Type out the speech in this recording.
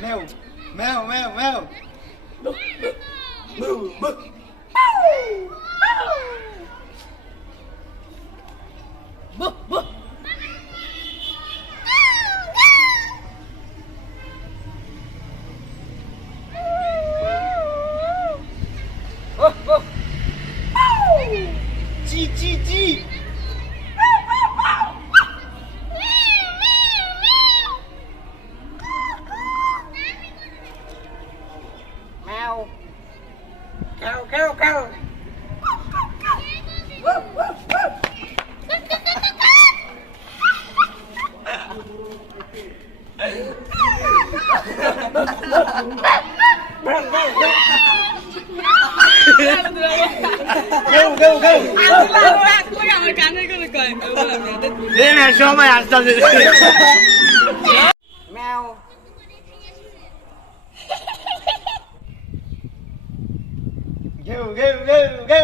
Mèo, mèo, mèo, mèo. Chi, chi, chi. Mèo. Kêu, kêu, kêu. Go, go, go. সবাই আসতে ম্যাও go, go, go, go.